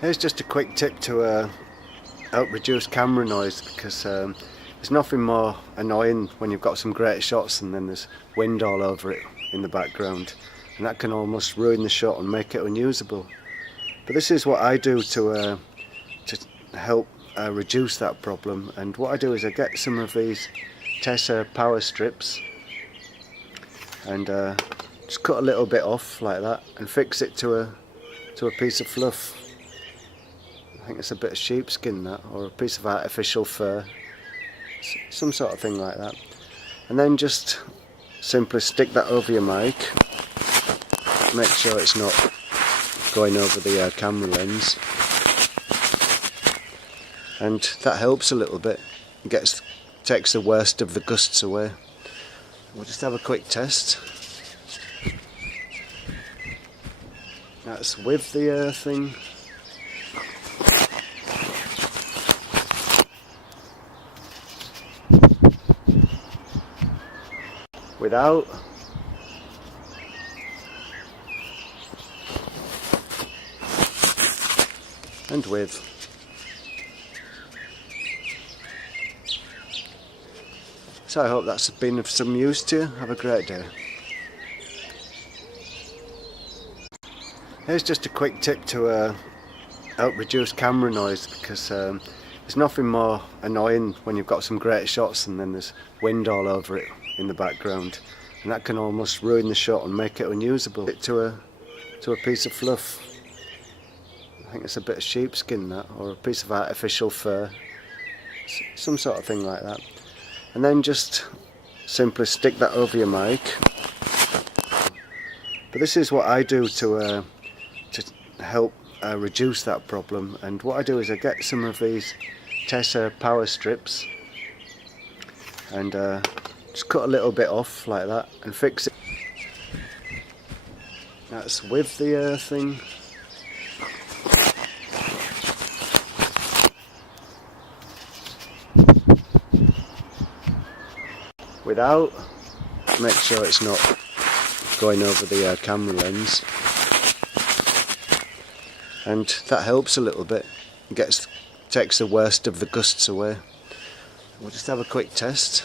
Here's just a quick tip to help reduce camera noise, because there's nothing more annoying when you've got some great shots and then there's wind all over it in the background, and that can almost ruin the shot and make it unusable. But this is what I do to help reduce that problem, and what I do is I get some of these Tessa power strips and just cut a little bit off like that and fix it to a piece of fluff. I think it's a bit of sheepskin, that, or a piece of artificial fur, some sort of thing like that. And then just simply stick that over your mic. Make sure it's not going over the camera lens, and that helps a little bit. Takes the worst of the gusts away. We'll just have a quick test. That's with the thing. Without. And with. So I hope that's been of some use to you. Have a great day. Here's just a quick tip to help reduce camera noise, because there's nothing more annoying when you've got some great shots and then there's wind all over it in the background, and that can almost ruin the shot and make it unusable. To a piece of fluff. I think it's a bit of sheepskin, that, or a piece of artificial fur, some sort of thing like that. And then just simply stick that over your mic. But this is what I do to help reduce that problem, and what I do is I get some of these Tessa power strips and just cut a little bit off like that and fix it. That's with the thing. Without. Make sure it's not going over the camera lens, and that helps a little bit. Takes the worst of the gusts away. We'll just have a quick test.